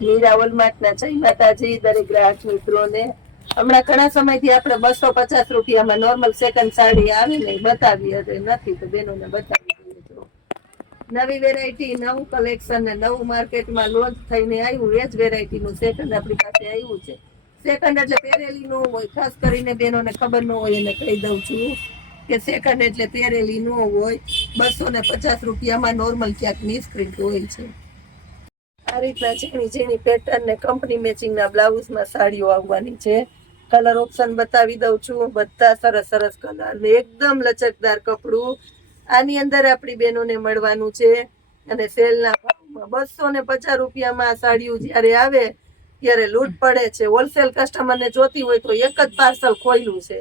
મીરા વોલમાર્ટના જય માતાજી દરેક ગ્રાહક મિત્રોને. હમણાં ઘણા સમયથી આપણે 250 રૂપિયામાં નોર્મલ સેકન્ડ સાડી આવે ને બતાવી હતી, નથી તો બેનોને બતાવી દઈએ. નવી વેરાયટી, નવું કલેક્શન ને નવું માર્કેટમાં લોન્ચ થઈને આવ્યું એ જ વેરાયટીનું સેકન્ડ આપણી પાસે આવ્યું છે. સેકન્ડ એટલે પહેરેલી ન હોય, ખાસ કરીને બેનોને ખબર ન હોય એને કહી દઉં છું કે સેકન્ડ એટલે પહેરેલી ન હોય. 250 રૂપિયામાં નોર્મલ ક્યાંક મિસપ્રિન્ટ હોય છે. આ રીતના ઝીણી ઝીણી પેટર્ન ને કંપની મેચિંગના બ્લાઉઝમાં સાડીઓ આવવાની છે. કલર ઓપ્શન બતાવી દઉં છું, બધા સરસ સરસ કલર ને એકદમ લચકદાર કપડું આની અંદર આપણી બહેનોને મળવાનું છે. અને સેલના ભાવમાં 250 રૂપિયામાં સાડીઓ જ્યારે આવે ત્યારે લૂંટ પડે છે. હોલસેલ કસ્ટમરને જોતી હોય તો એક જ પાર્સલ ખોલ્યું છે,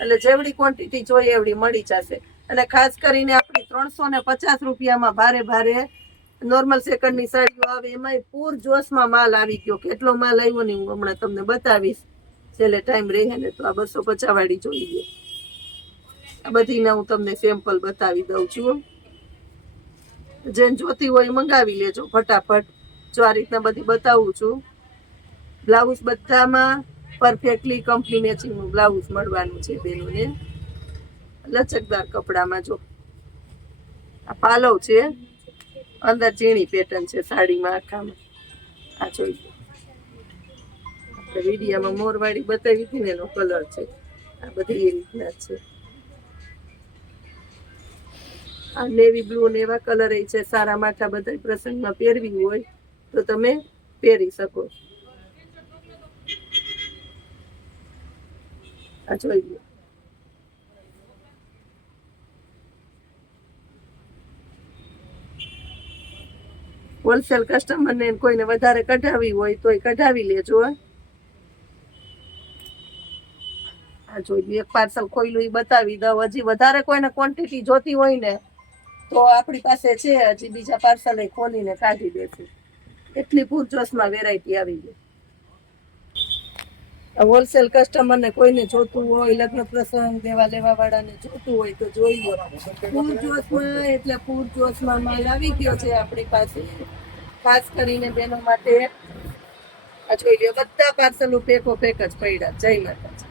એટલે જેવડી ક્વોન્ટિટી જોઈએ એવડી મળી જશે. અને ખાસ કરીને આપણી 350 રૂપિયામાં ભારે ભારે નોર્મલ સેકન્ડની સાડીઓ આવે, એમાં પૂર જોશમાં માલ આવી ગયો. કેટલો માલ આવ્યો ને હું હમણાં તમને બતાવીશ, છેલ્લે ટાઈમ રહે ને તો. આ 250 વાળી જોઈ લો, આ બધીના હું તમને સેમ્પલ બતાવી દઉં છું. જેને જોતી હોય મંગાવી લેજો ફટાફટ. જો આ રીતના બધી બતાવું છું. બ્લાઉઝ બધામાં પરફેક્ટલી કંપની મેચિંગનું બ્લાઉઝ મળવાનું છે બેનોને, લચકદાર કપડામાં. જો આ પાલવ છે, અંદર ઝીણી પેટર્ન છે સાડીમાં આખામાં. આ જોઈ લો, આપણે વિડીયામાં મોરવાળી બતાવી હતી ને એનો કલર છે. આ બધી એ રીતના છે. આ નેવી બ્લુ ને એવા કલર છે. સારા માથા બધા પ્રસંગમાં પહેરવી હોય તો તમે પહેરી શકો. આ જોઈ લો, હોલસેલ કસ્ટમરને કોઈને વધારે કઢાવી હોય તો કઢાવી લેજો. આ જોઈ એક પાર્સલ ખોઈલું એ બતાવી દઉં. હજી વધારે કોઈને ક્વોન્ટિટી જોતી હોય ને તો આપણી પાસે છે, હજી બીજા પાર્સલ ખોલીને કાઢી દેશું. એટલી પૂરજોશમાં વેરાયટી આવી ગઈ. હોલસેલ કસ્ટમરને કોઈને જોતું હોય, લગ્ન પ્રસંગ દેવા લેવા વાળાને જોતું હોય તો જોઈ લો. પૂરજોશમાં એટલે પૂરજોશમાં માલ આવી ગયો છે આપણી પાસે, ખાસ કરીને બહેનો માટે. આ જોઈ લો, બધા પાર્સલ પેકો પેક જ પડ્યા. જય માતાજી.